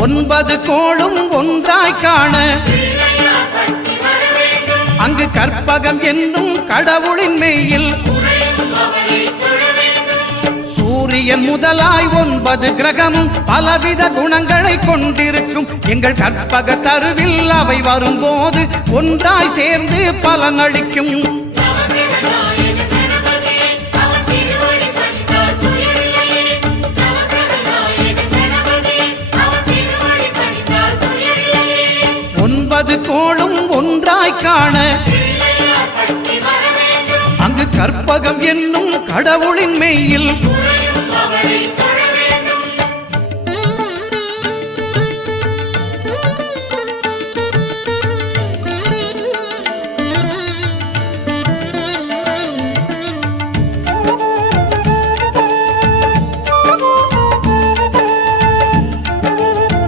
9 கோளும் ஒன்றாய் காண அங்கு கற்பகம் என்னும் கடவுளின் மெய்யில் சூரியன் முதலாய் 9 கிரகமும் பலவித குணங்களை கொண்டிருக்கும் எங்கள் கற்பக தருவில் அவை வரும்போது ஒன்றாய் சேர்ந்து பலனளிக்கும். கோளும் ஒன்றாய் காண அங்கு கற்பகம் என்னும் கடவுளின் மெய்யில்